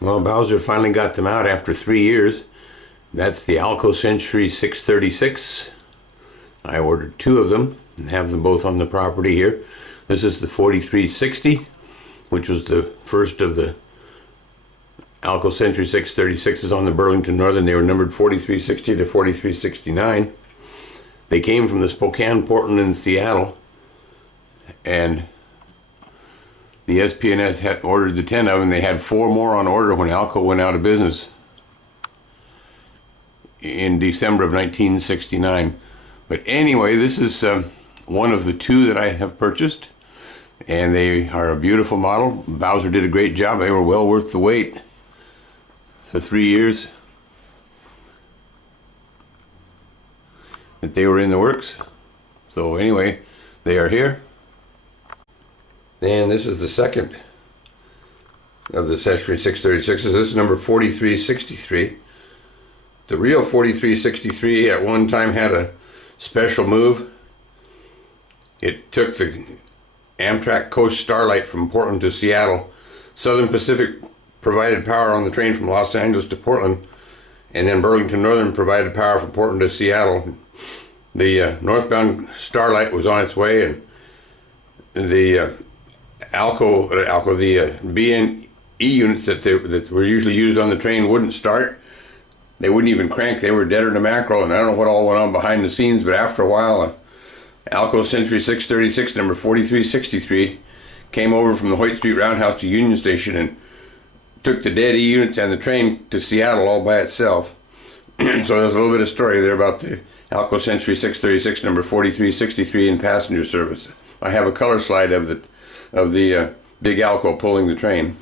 Well, Bowser finally got them out after 3 years. That's the Alco Century 636. I ordered 2 of them and have them both on the property here. This is the 4360, which was the first of the Alco Century 636s on the Burlington Northern. They were numbered 4360 to 4369. They came from the Spokane, Portland, and Seattle, and the SPNS had ordered the 10 of them. They had 4 more on order when Alco went out of business in December of 1969. But anyway, this is one of the 2 that I have purchased, and they are a beautiful model. Bowser did a great job. They were well worth the wait. For 3 years that they were in the works. So anyway, they are here. And this is the second of the Century 636s. This is number 4363. The real 4363 at one time had a special move. It took the Amtrak Coast Starlight from Portland to Seattle. Southern Pacific provided power on the train from Los Angeles to Portland, and then Burlington Northern provided power from Portland to Seattle. The northbound Starlight was on its way, and the the B and E units that were usually used on the train wouldn't start. They wouldn't even crank. They were deader than mackerel, and I don't know what all went on behind the scenes, but after a while, Alco Century 636, number 4363, came over from the Hoyt Street Roundhouse to Union Station and took the dead E units and the train to Seattle all by itself. So there's a little bit of story there about the Alco Century 636, number 4363 in passenger service. I have a color slide of the big Alco pulling the train.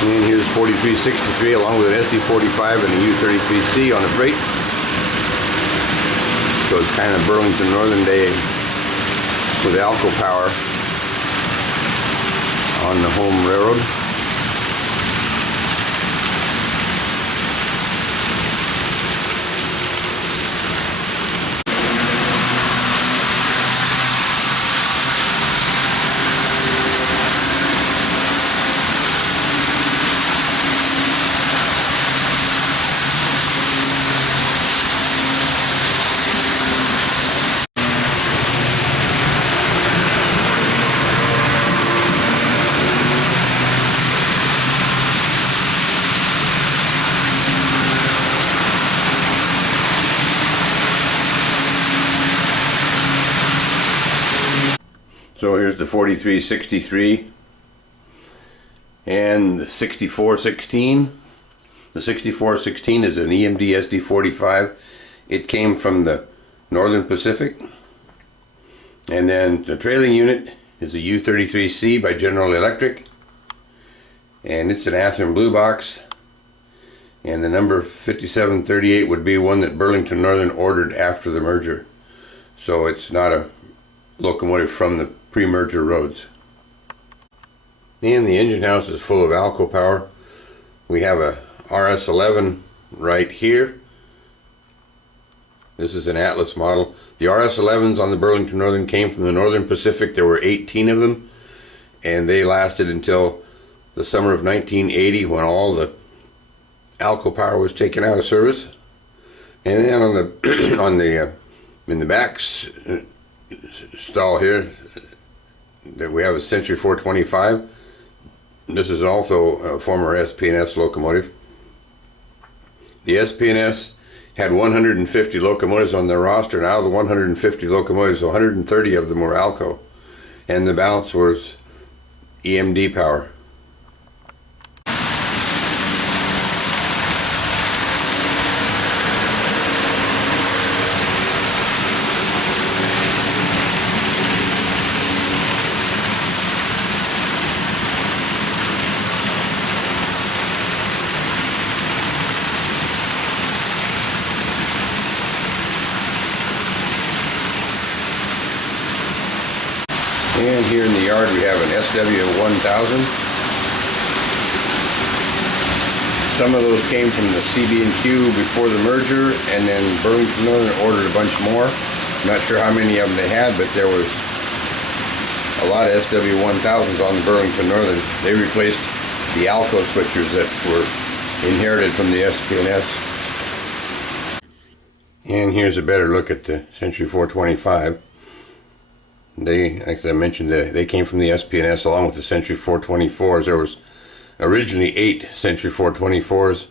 And here's 4363 along with an SD45 and a U33C on a freight. So it's kind of Burlington Northern Day with Alco power on the home railroad. So here's the 4363 and the 6416. The 6416 is an EMD SD45. It came from the Northern Pacific. And then the trailing unit is a U33C by General Electric. And it's an Athearn blue box. And the number 5738 would be one that Burlington Northern ordered after the merger. So it's not a locomotive from the pre-merger roads. And the engine house is full of Alco power. We have a RS11 right here. This is an Atlas model. The RS11s on the Burlington Northern came from the Northern Pacific. There were 18 of them, and they lasted until the summer of 1980 when all the Alco power was taken out of service. And then on the in the back stall here, that we have a Century 425. This is also a former SPNS locomotive. The SPNS had 150 locomotives on their roster, and out of the 150 locomotives, 130 of them were Alco, and the balance was EMD power. And here in the yard we have an SW1000. Some of those came from the CB&Q before the merger, and then Burlington Northern ordered a bunch more. I'm not sure how many of them they had, but there was a lot of SW1000s on the Burlington Northern. They replaced the Alco switchers that were inherited from the SP&S. And here's a better look at the Century 425. They, like I mentioned, they came from the SP&S along with the Century 424s. There was originally 8 Century 424s.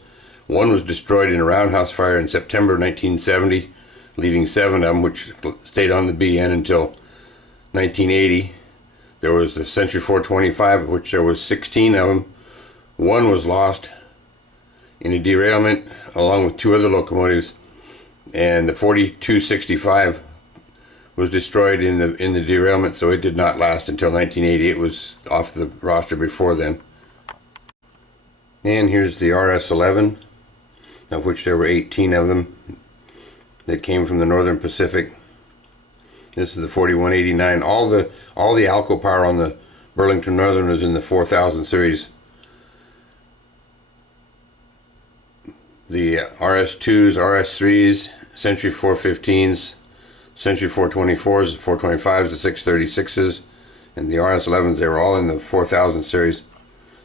One was destroyed in a roundhouse fire in September 1970, leaving 7 of them, which stayed on the BN until 1980. There was the Century 425, of which there was 16 of them. One was lost in a derailment along with 2 other locomotives, and the 4265 was destroyed in the derailment, so it did not last until 1980. It was off the roster before then. And here's the RS-11, of which there were 18 of them that came from the Northern Pacific. This is the 4189. All the Alco power on the Burlington Northern was in the 4000 series. The RS2s, RS3s, Century 415s, Century 424s, the 425s, the 636s, and the RS11s, they were all in the 4000 series.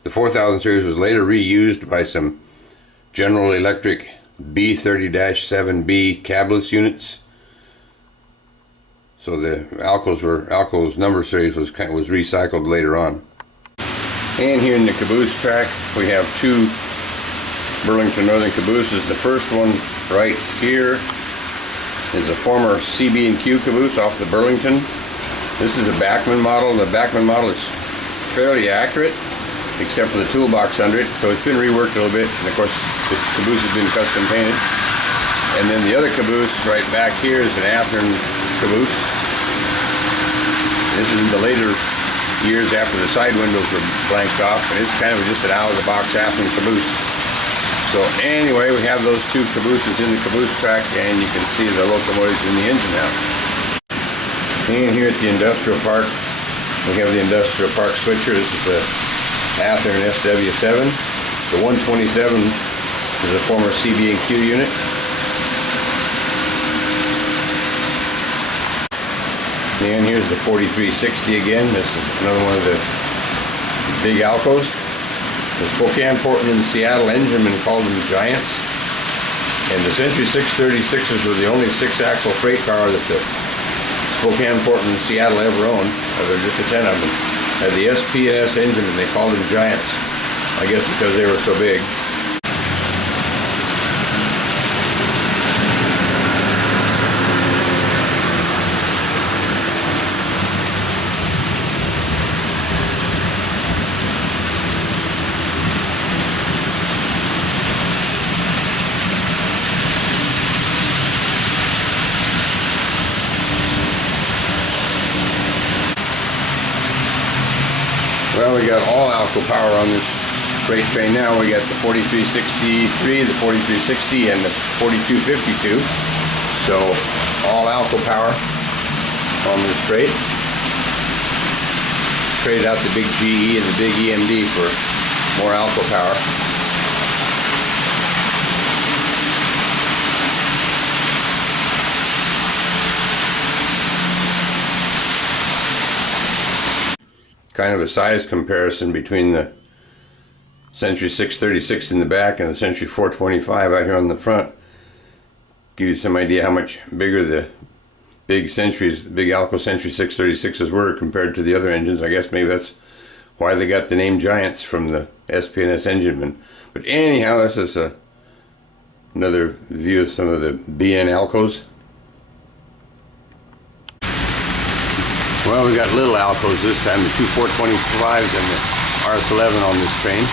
The 4000 series was later reused by some General Electric B30-7B cabless units. So the Alco's number series was recycled later on. And here in the caboose track, we have 2 Burlington Northern cabooses. The first one right here is a former CB&Q caboose off the Burlington. This is a Bachmann model. The Bachmann model is fairly accurate, except for the toolbox under it, so it's been reworked a little bit, and of course this caboose has been custom painted. And then the other caboose right back here is an Athearn caboose. This is in the later years after the side windows were blanked off, and it's kind of just an out-of-the-box Athearn caboose. So anyway, we have those 2 cabooses in the caboose track, and you can see the locomotives in the engine house. And here at the industrial park, we have the industrial park switcher. This is the Athearn SW7. The 127 is a former CB&Q unit. And here's the 4360 again. This is another one of the big Alcos. The Spokane, Portland, and Seattle enginemen called them giants. And the Century 636s were the only 6-axle freight car that the Spokane, Portland, and Seattle ever owned. There were just a 10 of them. Had the SP&S engine, and they called them giants. I guess because they were so big. Well, we got all Alco power on this freight train now. We got the 4363, the 4360, and the 4252. So, all Alco power on this freight. Traded out the big GE and the big EMD for more Alco power. Kind of a size comparison between the Century 636 in the back and the Century 425 out here on the front. Give you some idea how much bigger the big Alco Century 636s were compared to the other engines. I guess maybe that's why they got the name Giants from the SP&S enginemen. But anyhow, this is another view of some of the BN Alcos. Well, we got little Alcos this time, the 2 425s and the RS11 on this train.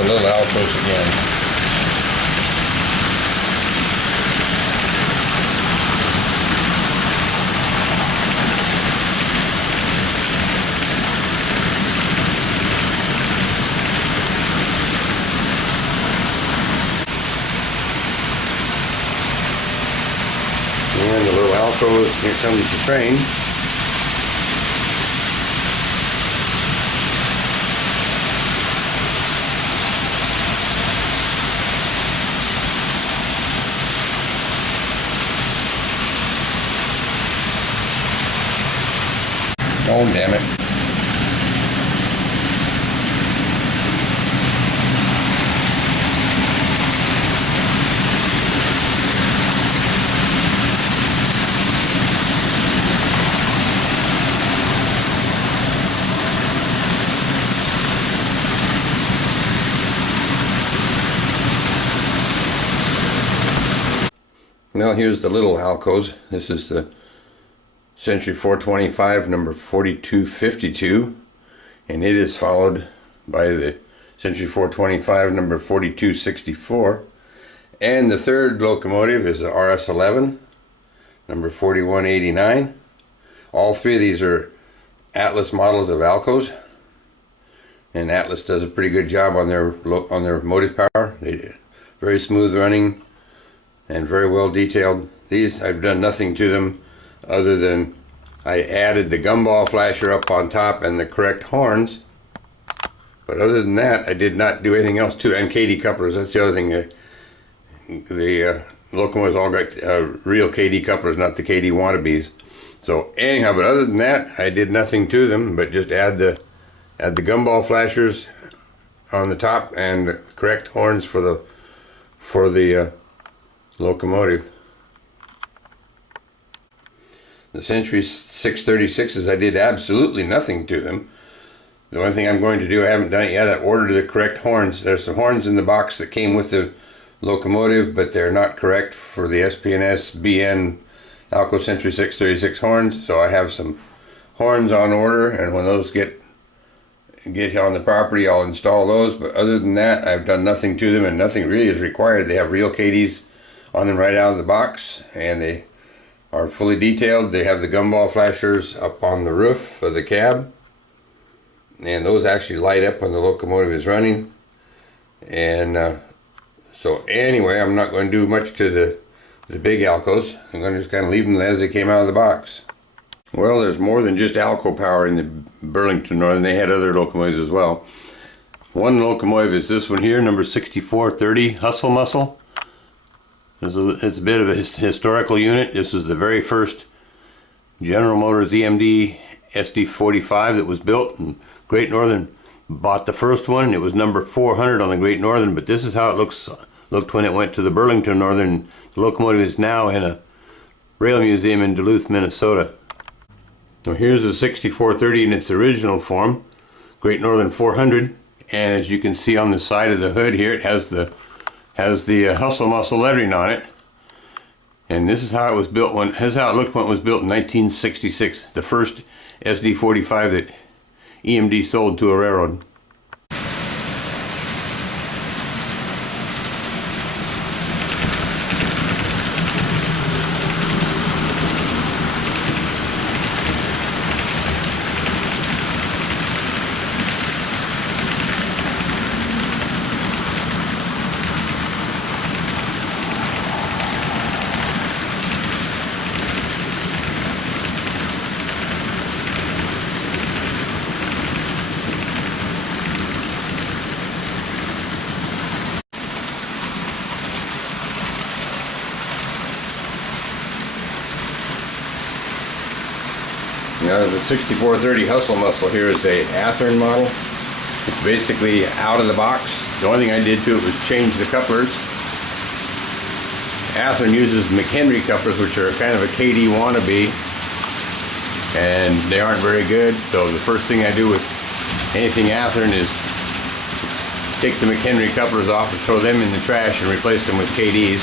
the little Alcos again. And the little Alco, here comes the train. Oh, damn it. Well, here's the little Alcos. This is the Century 425 number 4252, and it is followed by the Century 425 number 4264, and the third locomotive is the RS11 number 4189. All three of these are Atlas models of Alcos, and Atlas does a pretty good job on their motive power. They very smooth running and very well detailed. These, I've done nothing to them other than I added the gumball flasher up on top and the correct horns, but other than that I did not do anything else to it. And KD couplers, that's the other thing. The locomotives all got real KD couplers, not the KD wannabes. So anyhow, but other than that I did nothing to them but just add the gumball flashers on the top and the correct horns for the locomotive. The Century 636s, I did absolutely nothing to them. The only thing I'm going to do, I haven't done it yet, I ordered the correct horns. There's some horns in the box that came with the locomotive, but they're not correct for the SP&S BN Alco Century 636 horns, so I have some horns on order, and when those get on the property, I'll install those. But other than that, I've done nothing to them, and nothing really is required. They have real KDs on them right out of the box, and they are fully detailed. They have the gumball flashers up on the roof of the cab, and those actually light up when the locomotive is running. And so anyway, I'm not going to do much to the big Alcos. I'm going to just kind of leave them as they came out of the box. Well, there's more than just Alco power in the Burlington Northern. They had other locomotives as well. One locomotive is this one here, number 6430 Hustle Muscle. It's a bit of a historical unit. This is the very first General Motors EMD SD45 that was built, and Great Northern bought the first one. It was number 400 on the Great Northern, but this is how it looked when it went to the Burlington Northern. The locomotive is now in a rail museum in Duluth, Minnesota. Now here's the 6430 in its original form, Great Northern 400, and as you can see on the side of the hood here, it has the Hustle Muscle lettering on it. And this is how it was built this is how it looked when it was built in 1966, the first SD45 that EMD sold to a railroad. Now the 6430 Hustle Muscle here is a Athearn model. It's basically out of the box. The only thing I did to it was change the couplers. Athearn uses McHenry couplers, which are kind of a KD wannabe, and they aren't very good. So the first thing I do with anything Athearn is take the McHenry couplers off and throw them in the trash and replace them with KDs.